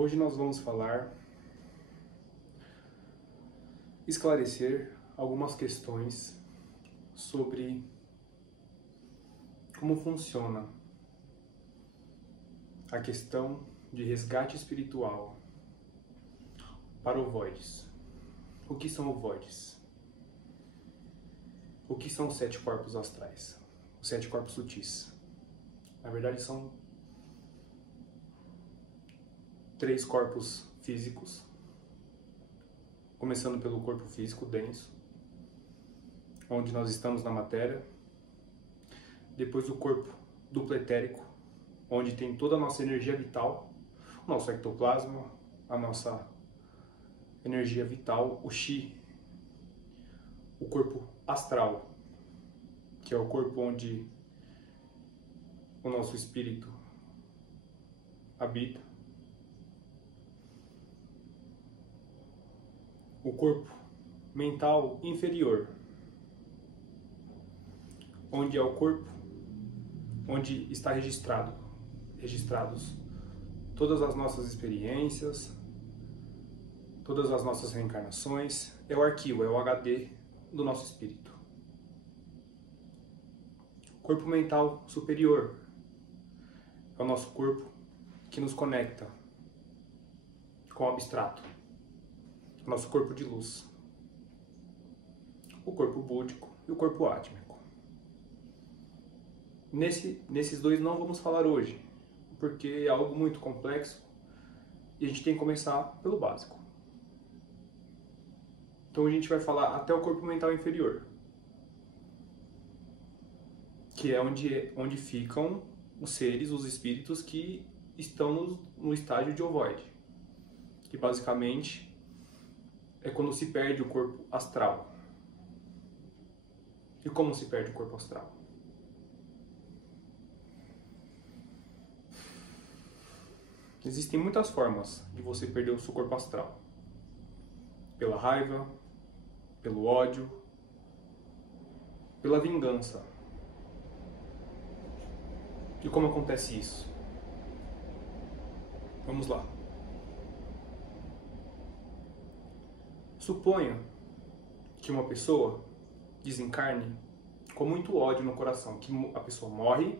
Hoje nós vamos esclarecer algumas questões sobre como funciona a questão de resgate espiritual para ovoides. O que são ovoides? O que são os 7 corpos astrais? Os 7 corpos sutis? Na verdade são 3 corpos físicos, começando pelo corpo físico denso, onde nós estamos na matéria. Depois o corpo duplo etérico, onde tem toda a nossa energia vital, o nosso ectoplasma, a nossa energia vital, o chi. O corpo astral, que é o corpo onde o nosso espírito habita. O corpo mental inferior, onde é o corpo onde está registrados todas as nossas experiências, todas as nossas reencarnações. É o arquivo, é o HD do nosso espírito. Corpo mental superior é o nosso corpo que nos conecta com o abstrato, nosso corpo de luz, o corpo búdico e o corpo átmico. Nesses dois não vamos falar hoje, porque é algo muito complexo e a gente tem que começar pelo básico. Então a gente vai falar até o corpo mental inferior, que é onde ficam os seres, os espíritos que estão no estágio de ovoide, que basicamente é quando se perde o corpo astral. E como se perde o corpo astral? Existem muitas formas de você perder o seu corpo astral. Pela raiva, pelo ódio, pela vingança. E como acontece isso? Vamos lá. Suponha que uma pessoa desencarne com muito ódio no coração, que a pessoa morre,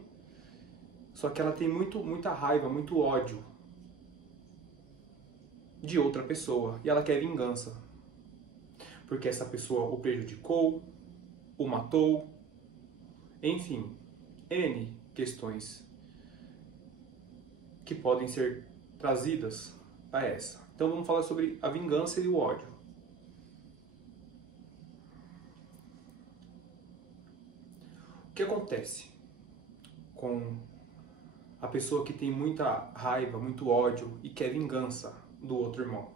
só que ela tem muita raiva, muito ódio de outra pessoa e ela quer vingança, porque essa pessoa o prejudicou, o matou, enfim, N questões que podem ser trazidas a essa. Então vamos falar sobre a vingança e o ódio. O que acontece com a pessoa que tem muita raiva, muito ódio e quer vingança do outro irmão?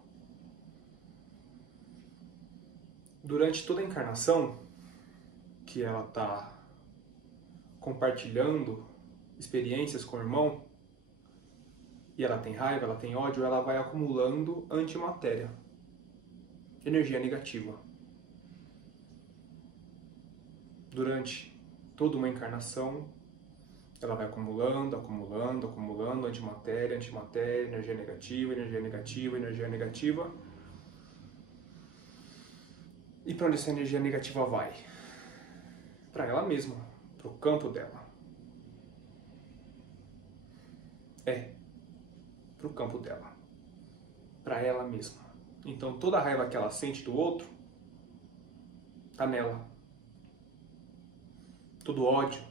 Durante toda a encarnação que ela está compartilhando experiências com o irmão, e ela tem raiva, ela tem ódio, ela vai acumulando antimatéria, energia negativa. Durante toda uma encarnação, ela vai acumulando antimatéria, energia negativa, energia negativa. E para onde essa energia negativa vai? Para ela mesma, para o campo dela. Para o campo dela. Para ela mesma. Então toda a raiva que ela sente do outro está nela. Todo ódio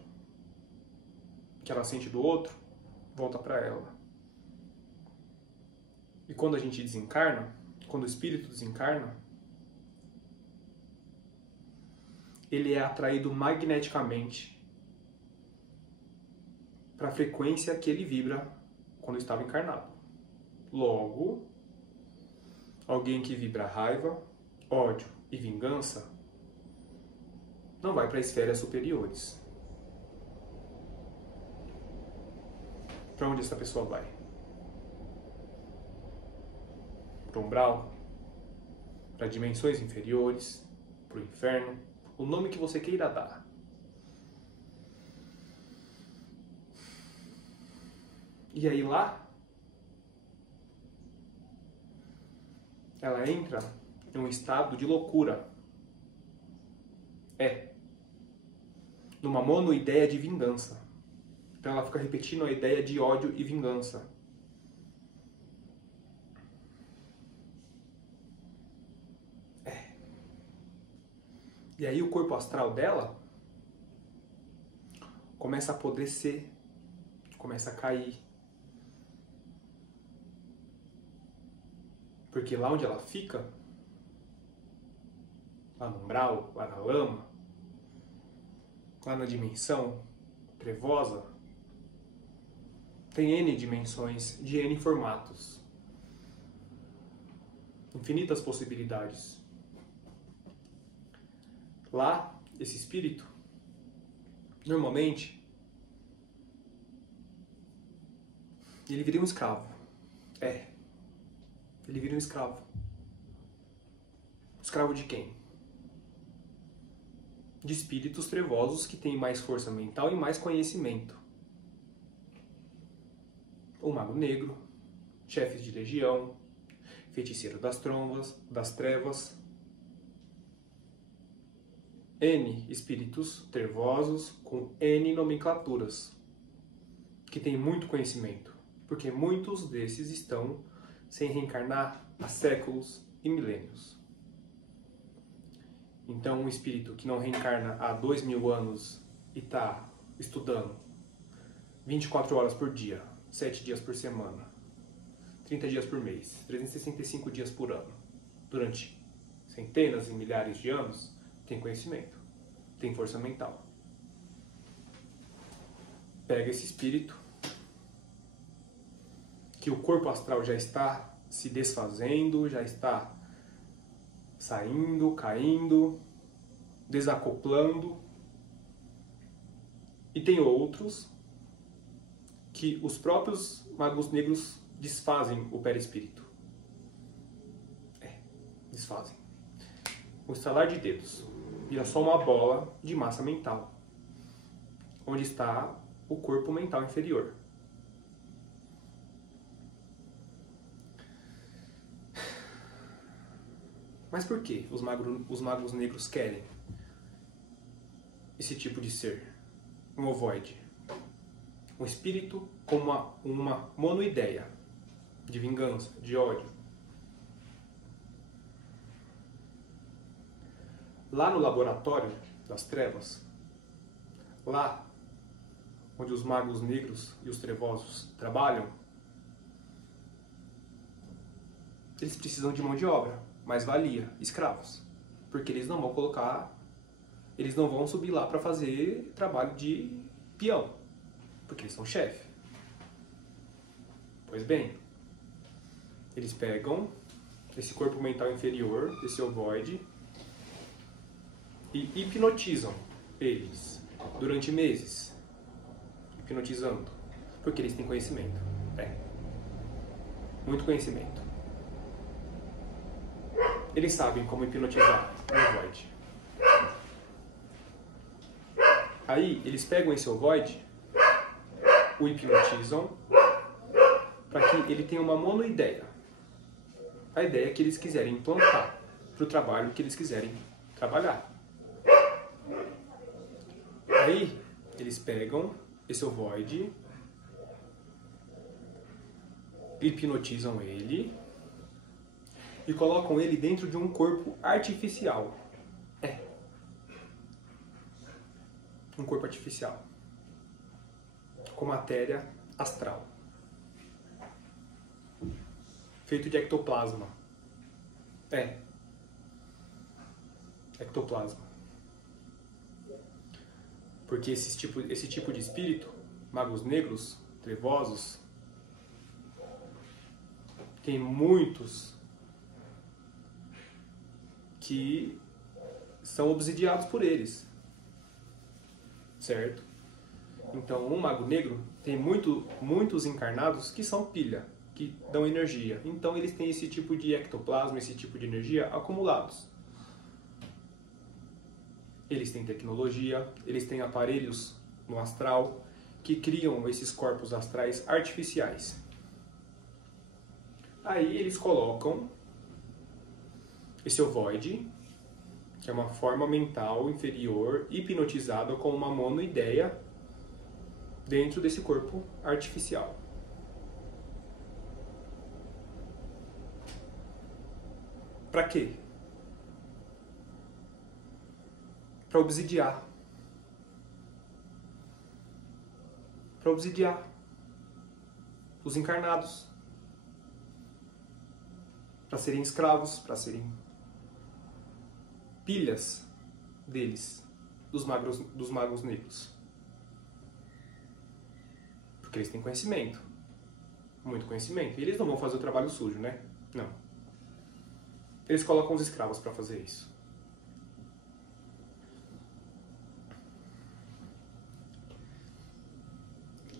que ela sente do outro volta para ela. E quando a gente desencarna, quando o espírito desencarna, ele é atraído magneticamente para a frequência que ele vibra quando estava encarnado. Logo, alguém que vibra raiva, ódio e vingança não vai para esferas superiores. Para onde essa pessoa vai? Para o umbral? Para dimensões inferiores? Para o inferno? O nome que você queira dar. E aí lá, ela entra em um estado de loucura. Numa monoideia de vingança. Então ela fica repetindo a ideia de ódio e vingança. E aí o corpo astral dela começa a apodrecer, começa a cair. Porque lá onde ela fica, lá no umbral, lá na lama, lá na dimensão trevosa, tem N dimensões de N formatos. Infinitas possibilidades. Lá, esse espírito, normalmente, ele vira um escravo. Ele vira um escravo. Escravo de quem? De espíritos trevosos que têm mais força mental e mais conhecimento. O mago negro, chefes de legião, feiticeiro das trevas, N espíritos trevosos com N nomenclaturas, que têm muito conhecimento, porque muitos desses estão sem reencarnar há séculos e milênios. Então, um espírito que não reencarna há 2000 anos e está estudando 24 horas por dia, 7 dias por semana, 30 dias por mês, 365 dias por ano, durante centenas e milhares de anos, tem conhecimento, tem força mental. Pega esse espírito, que o corpo astral já está se desfazendo, já está saindo, caindo, desacoplando. E tem outros que os próprios magos negros desfazem o perispírito. Desfazem. O estalar de dedos vira só uma bola de massa mental, onde está o corpo mental inferior. Mas por que os magos negros querem esse tipo de ser? Um ovoide. Um espírito com uma monoideia de vingança, de ódio. Lá no laboratório das trevas, lá onde os magos negros e os trevosos trabalham, eles precisam de mão de obra, mais-valia, escravos. Porque eles não vão subir lá para fazer trabalho de peão, porque eles são chefe. Pois bem, eles pegam esse corpo mental inferior, esse ovoide, e hipnotizam eles durante meses, hipnotizando, porque eles têm conhecimento, muito conhecimento. Eles sabem como hipnotizar o ovoide. Aí eles pegam esse ovoide, o hipnotizam, para que ele tenha uma monoideia. A ideia que eles quiserem implantar para o trabalho que eles quiserem trabalhar. Aí eles pegam esse ovoide, hipnotizam ele e colocam ele dentro de um corpo artificial. Um corpo artificial. Com matéria astral. Feito de ectoplasma. Ectoplasma. Porque esse tipo de espírito, magos negros, trevosos, tem muitos que são obsidiados por eles. Certo? Então, um mago negro tem muitos encarnados que são pilha, que dão energia. Então, eles têm esse tipo de ectoplasma, esse tipo de energia acumulados. Eles têm tecnologia, eles têm aparelhos no astral que criam esses corpos astrais artificiais. Aí eles colocam esse ovoide, que é uma forma mental inferior, hipnotizada com uma monoideia dentro desse corpo artificial. Para quê? Para obsidiar. Para obsidiar os encarnados. Para serem escravos, para serem pilhas deles, dos magos negros. Porque eles têm conhecimento. Muito conhecimento. E eles não vão fazer o trabalho sujo, né? Não. Eles colocam os escravos para fazer isso.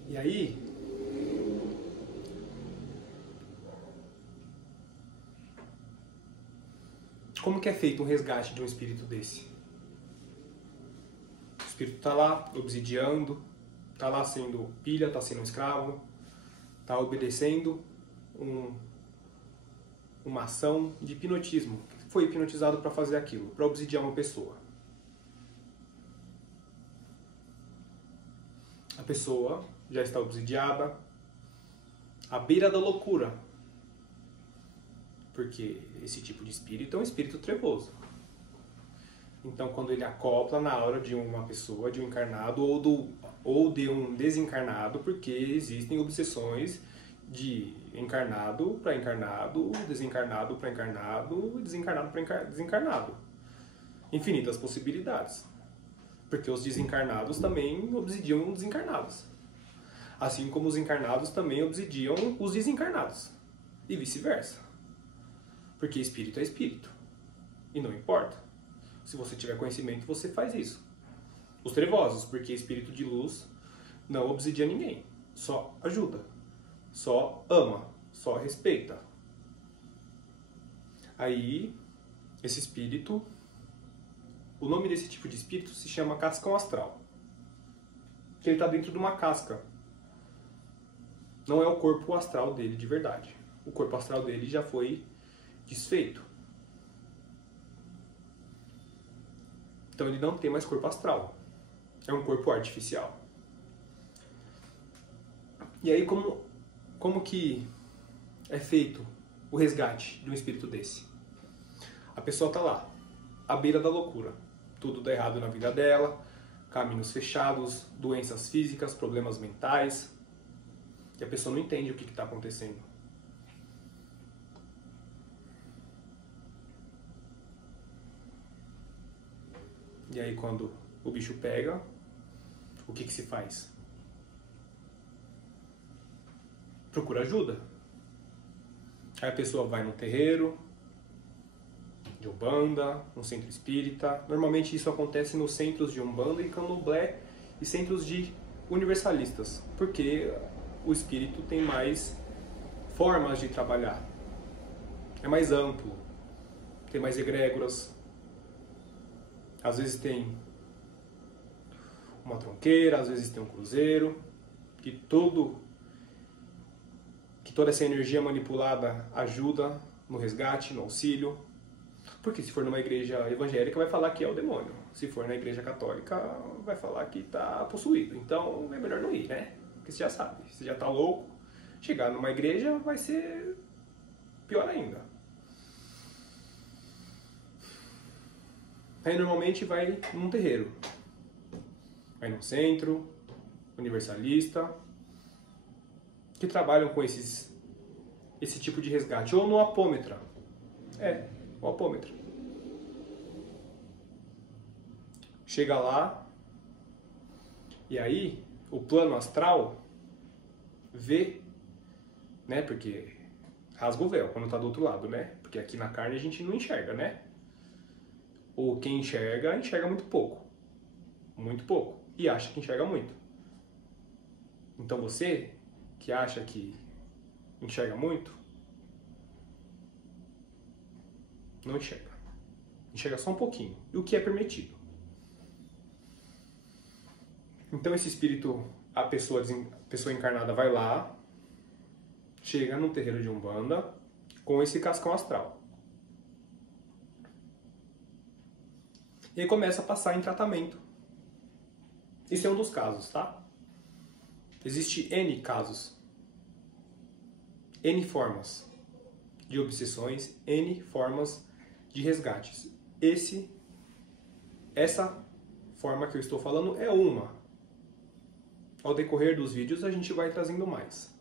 E aí, como que é feito um resgate de um espírito desse? O espírito está lá, obsidiando, está lá sendo pilha, está sendo escravo, está obedecendo uma ação de hipnotismo. Foi hipnotizado para fazer aquilo, para obsidiar uma pessoa. A pessoa já está obsidiada, à beira da loucura. Porque esse tipo de espírito é um espírito trevoso. Então, quando ele acopla na aura de uma pessoa, de um encarnado ou de um desencarnado, porque existem obsessões de encarnado para encarnado, desencarnado para encarnado, desencarnado para desencarnado. Infinitas possibilidades. Porque os desencarnados também obsidiam os desencarnados. Assim como os encarnados também obsidiam os desencarnados. E vice-versa. Porque espírito é espírito. E não importa. Se você tiver conhecimento, você faz isso. Os trevosos, porque espírito de luz não obsidia ninguém. Só ajuda. Só ama. Só respeita. Aí, esse espírito... O nome desse tipo de espírito se chama cascão astral. Porque ele está dentro de uma casca. Não é o corpo astral dele de verdade. O corpo astral dele já foi desfeito. Então ele não tem mais corpo astral. É um corpo artificial. E aí como que é feito o resgate de um espírito desse? A pessoa está lá, à beira da loucura. Tudo dá errado na vida dela, caminhos fechados, doenças físicas, problemas mentais. E a pessoa não entende o que está acontecendo. E aí quando o bicho pega, o que se faz? Procura ajuda. Aí a pessoa vai no terreiro, de Umbanda, um centro espírita. Normalmente isso acontece nos centros de Umbanda e Candomblé e centros de universalistas, porque o espírito tem mais formas de trabalhar. É mais amplo, tem mais egrégoras. Às vezes tem uma tronqueira, às vezes tem um cruzeiro, que toda essa energia manipulada ajuda no resgate, no auxílio. Porque se for numa igreja evangélica vai falar que é o demônio. Se for na igreja católica vai falar que está possuído. Então é melhor não ir, né? Porque você já sabe, você já está louco. Chegar numa igreja vai ser pior ainda. Aí normalmente vai num terreiro. Vai num centro, universalista, que trabalham com esse tipo de resgate. Ou no apômetra. O apômetra. Chega lá, e aí o plano astral vê, né? Porque rasga o véu quando tá do outro lado, né? Porque aqui na carne a gente não enxerga, né? Ou quem enxerga, enxerga muito pouco. Muito pouco. E acha que enxerga muito. Então você, que acha que enxerga muito, não enxerga. Enxerga só um pouquinho. E o que é permitido. Então esse espírito, a pessoa encarnada vai lá, chega num terreiro de Umbanda com esse cascão astral. E aí começa a passar em tratamento. Isso é um dos casos, tá? Existe N casos, N formas de obsessões, N formas de resgates. Essa forma que eu estou falando é uma. Ao decorrer dos vídeos a gente vai trazendo mais.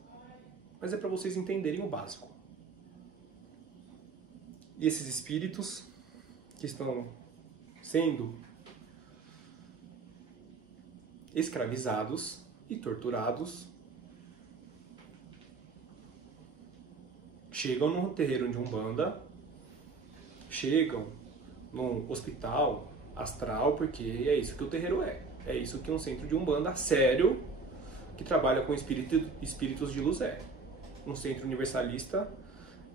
Mas é para vocês entenderem o básico. E esses espíritos que estão sendo escravizados e torturados chegam num terreiro de Umbanda, chegam num hospital astral, porque é isso que o terreiro é. É isso que um centro de Umbanda sério, que trabalha com espíritos de luz é. Um centro universalista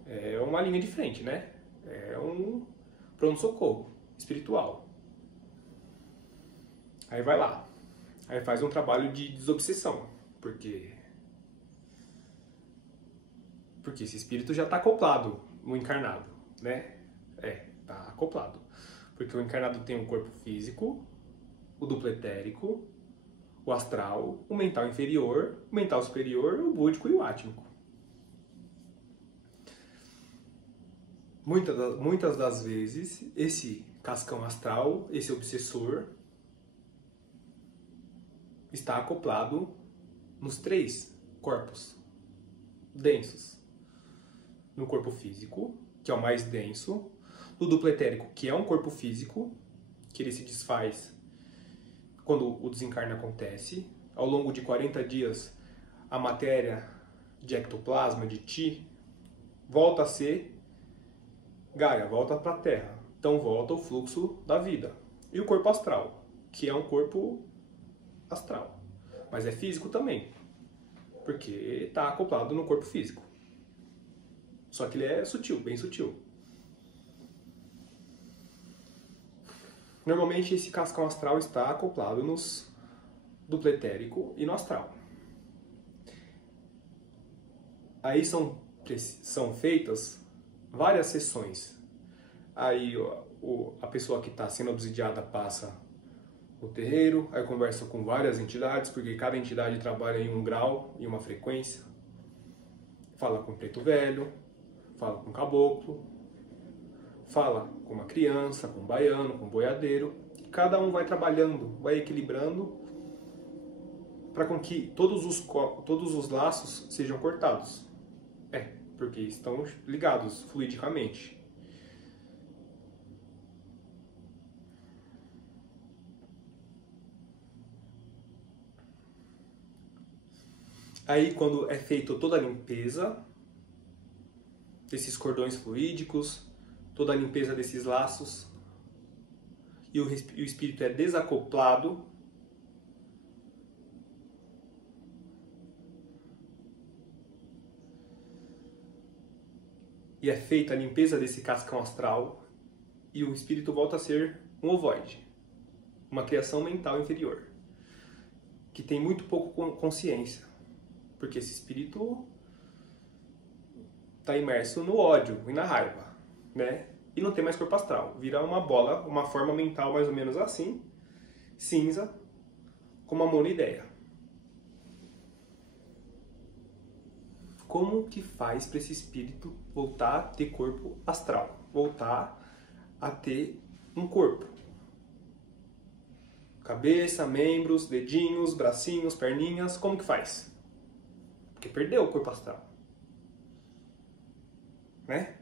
é uma linha de frente, né? É um pronto-socorro espiritual. Aí vai lá. Aí faz um trabalho de desobsessão. Porque esse espírito já está acoplado no encarnado, né? Está acoplado. Porque o encarnado tem um corpo físico, o duplo etérico, o astral, o mental inferior, o mental superior, o búdico e o átmico. Muitas das vezes, esse cascão astral, esse obsessor, está acoplado nos 3 corpos densos. No corpo físico, que é o mais denso, no duplo etérico, que é um corpo físico, que ele se desfaz quando o desencarne acontece. Ao longo de 40 dias, a matéria de ectoplasma, de Ti, volta a ser Gaia, volta para a Terra. Então volta o fluxo da vida. E o corpo astral, que é um corpo astral, mas é físico também, porque está acoplado no corpo físico. Só que ele é sutil, bem sutil. Normalmente esse cascão astral está acoplado nos duplo etérico e no astral. Aí são feitas várias sessões. Aí a pessoa que está sendo obsidiada passa o terreiro, aí conversa com várias entidades, porque cada entidade trabalha em um grau e uma frequência. Fala com o preto velho, fala com o caboclo, fala com uma criança, com um baiano, com um boiadeiro. Cada um vai trabalhando, vai equilibrando para com que todos os laços sejam cortados. Porque estão ligados fluidicamente. Aí, quando é feita toda a limpeza desses cordões fluídicos, toda a limpeza desses laços, e o espírito é desacoplado, e é feita a limpeza desse cascão astral, e o espírito volta a ser um ovoide, uma criação mental inferior, que tem muito pouco consciência, porque esse espírito está imerso no ódio e na raiva, né? E não tem mais corpo astral, vira uma bola, uma forma mental mais ou menos assim, cinza, com uma monoideia. Como que faz para esse espírito voltar a ter corpo astral? Voltar a ter um corpo. Cabeça, membros, dedinhos, bracinhos, perninhas, como que faz? Porque perdeu o corpo astral. Né?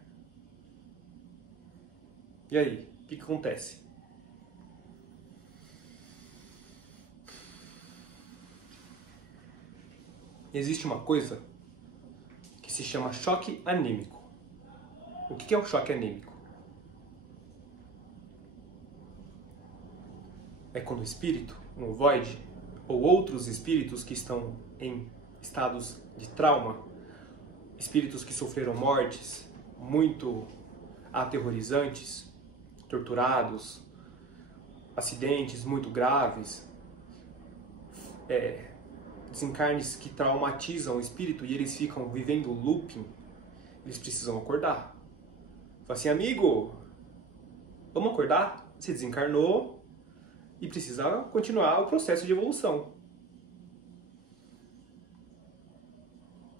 E aí, o que acontece? Existe uma coisa que se chama choque anímico. O que é o choque anímico? É quando o espírito, um ovoide, ou outros espíritos que estão em estados de trauma, espíritos que sofreram mortes muito aterrorizantes, torturados, acidentes muito graves, desencarnes que traumatizam o espírito e eles ficam vivendo looping, eles precisam acordar. Fala assim, amigo, vamos acordar? se desencarnou e precisa continuar o processo de evolução.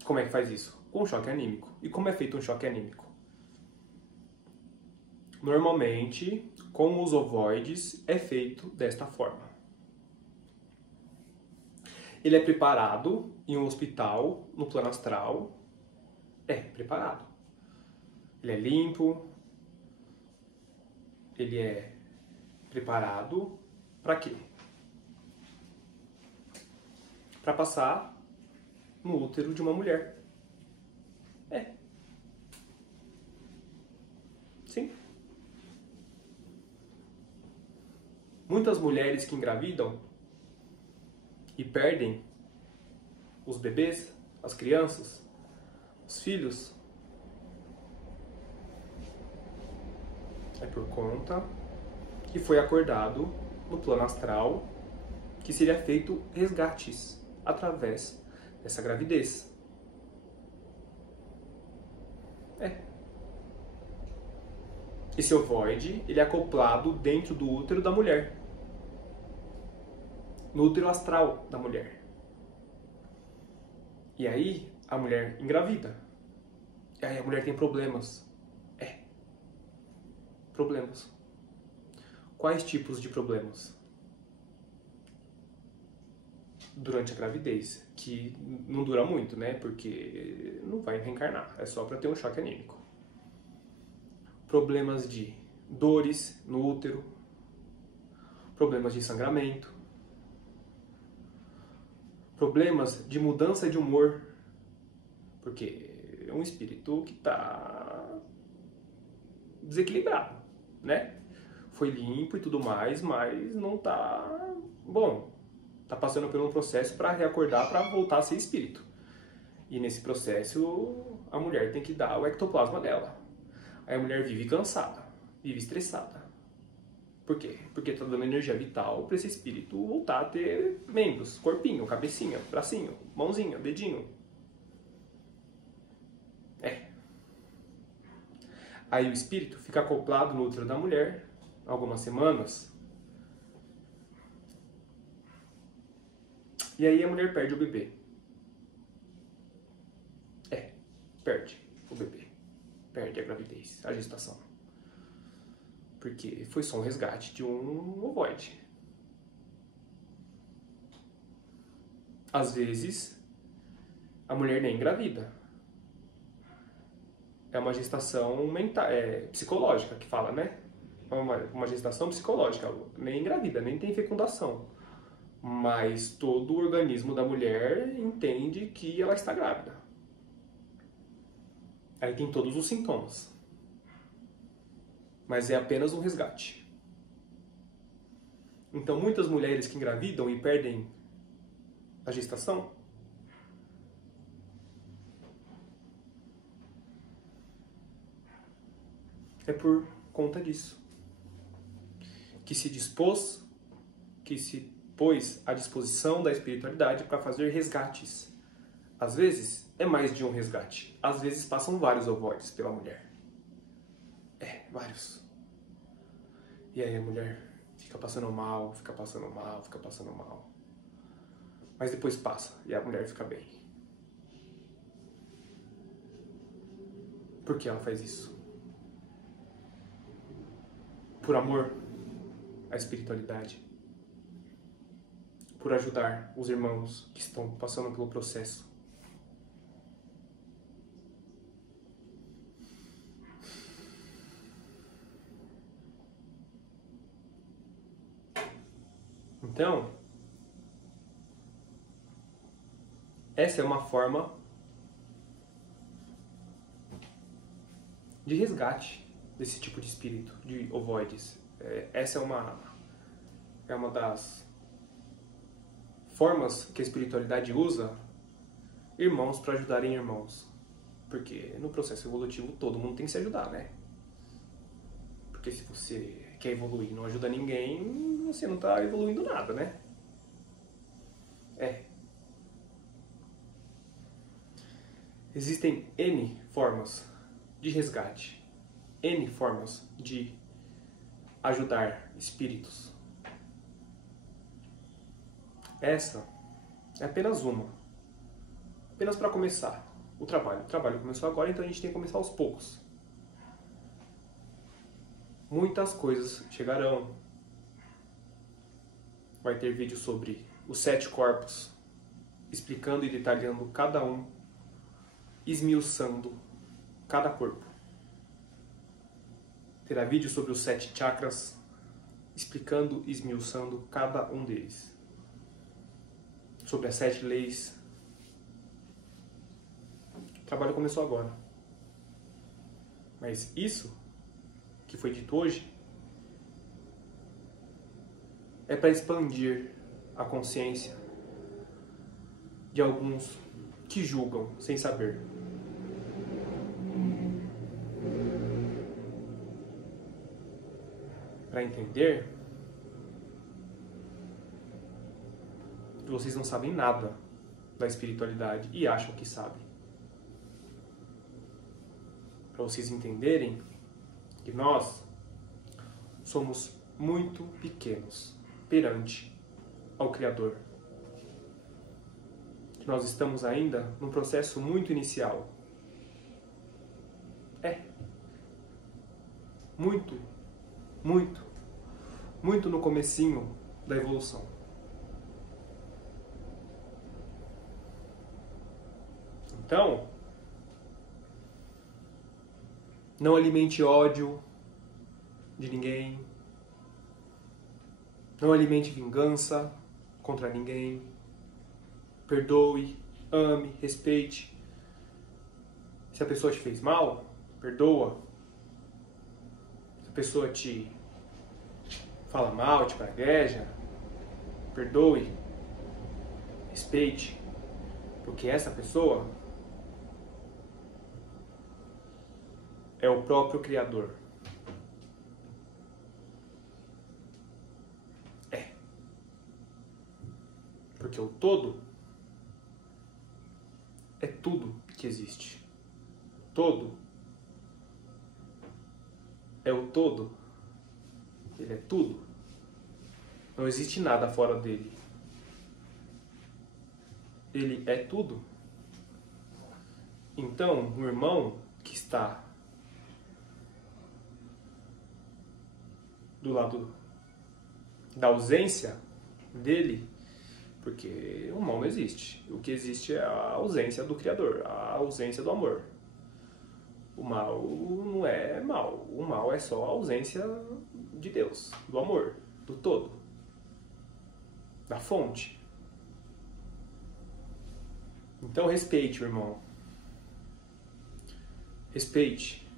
Como é que faz isso? Com um choque anímico. E como é feito um choque anímico? Normalmente, com os ovoides, é feito desta forma. Ele é preparado em um hospital, no plano astral. É preparado. Ele é limpo. Ele é preparado para quê? Para passar no útero de uma mulher. É. Sim. Muitas mulheres que engravidam e perdem os bebês, as crianças, os filhos, é por conta que foi acordado no plano astral que seria feito resgates através dessa gravidez. Esse ovoide, ele é acoplado dentro do útero da mulher. No útero astral da mulher. E aí, a mulher engravida. E aí a mulher tem problemas. Problemas. Quais tipos de problemas? Durante a gravidez, que não dura muito, né? Porque não vai reencarnar, é só para ter um choque anímico. Problemas de dores no útero, problemas de sangramento, problemas de mudança de humor, porque é um espírito que está desequilibrado, né? Foi limpo e tudo mais, mas não está bom. Está passando por um processo para reacordar, para voltar a ser espírito. E nesse processo, a mulher tem que dar o ectoplasma dela. Aí a mulher vive cansada, vive estressada. Por quê? Porque está dando energia vital para esse espírito voltar a ter membros, corpinho, cabecinha, bracinho, mãozinha, dedinho. Aí o espírito fica acoplado no útero da mulher algumas semanas. E aí a mulher perde o bebê. Perde o bebê. Perde a gravidez, a gestação. Porque foi só um resgate de um ovoide. Às vezes, a mulher nem engravida. É uma gestação mental, psicológica que fala, né? É uma gestação psicológica. Nem engravida, nem tem fecundação. Mas todo o organismo da mulher entende que ela está grávida. Aí tem todos os sintomas. Mas é apenas um resgate. Então, muitas mulheres que engravidam e perdem a gestação é por conta disso. Que se dispôs, que se pôs à disposição da espiritualidade para fazer resgates. Às vezes, é mais de um resgate. Às vezes, passam vários ovoides pela mulher. Vários. E aí a mulher fica passando mal, fica passando mal, fica passando mal. Mas depois passa e a mulher fica bem. Por que ela faz isso? Por amor à espiritualidade. Por ajudar os irmãos que estão passando pelo processo. Então, essa é uma forma de resgate desse tipo de espírito, de ovoides. Essa é uma das formas que a espiritualidade usa irmãos para ajudarem irmãos. Porque no processo evolutivo todo mundo tem que se ajudar, né? Porque se você quer evoluir e não ajuda ninguém, você não está evoluindo nada, né? Existem N formas de resgate, N formas de ajudar espíritos. Essa é apenas uma. Apenas para começar o trabalho. O trabalho começou agora, então a gente tem que começar aos poucos. Muitas coisas chegarão. Vai ter vídeo sobre os 7 corpos, explicando e detalhando cada um, esmiuçando cada corpo. Terá vídeo sobre os 7 chakras, explicando e esmiuçando cada um deles. Sobre as 7 leis. O trabalho começou agora. Mas isso que foi dito hoje é para expandir a consciência de alguns que julgam sem saber. Para entender que vocês não sabem nada da espiritualidade e acham que sabem. Para vocês entenderem que nós somos muito pequenos perante ao Criador. Que nós estamos ainda num processo muito inicial. Muito no comecinho da evolução. Então, não alimente ódio de ninguém. Não alimente vingança contra ninguém. Perdoe, ame, respeite. Se a pessoa te fez mal, perdoa. Se a pessoa te fala mal, te pragueja, perdoe, respeite. Porque essa pessoa é o próprio Criador. Porque o todo é tudo que existe. Todo é o todo. Ele é tudo. Não existe nada fora dele. Ele é tudo. Então, o irmão que está do lado da ausência dele, porque o mal não existe. O que existe é a ausência do Criador, a ausência do amor. O mal não é mal. O mal é só a ausência de Deus, do amor, do todo, da fonte. Então respeite o irmão. Respeite.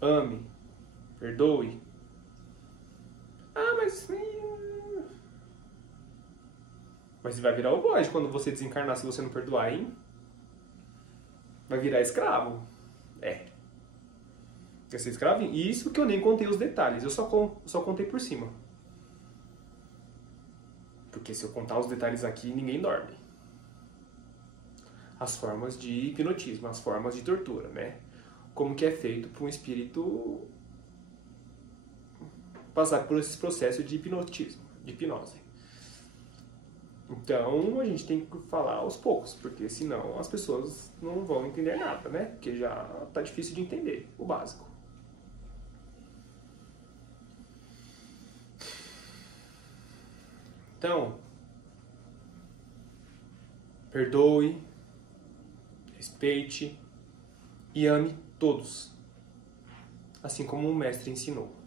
Ame. Perdoe. Mas vai virar o bode quando você desencarnar se você não perdoar, hein? Vai virar escravo. Vai ser escravo? Isso que eu nem contei os detalhes. Eu só contei por cima. Porque se eu contar os detalhes aqui, ninguém dorme. As formas de hipnotismo, as formas de tortura, né? Como que é feito para um espírito passar por esse processo de hipnotismo, de hipnose. Então, a gente tem que falar aos poucos, porque senão as pessoas não vão entender nada, né? Porque já tá difícil de entender o básico. Então, perdoe, respeite e ame todos, assim como o mestre ensinou.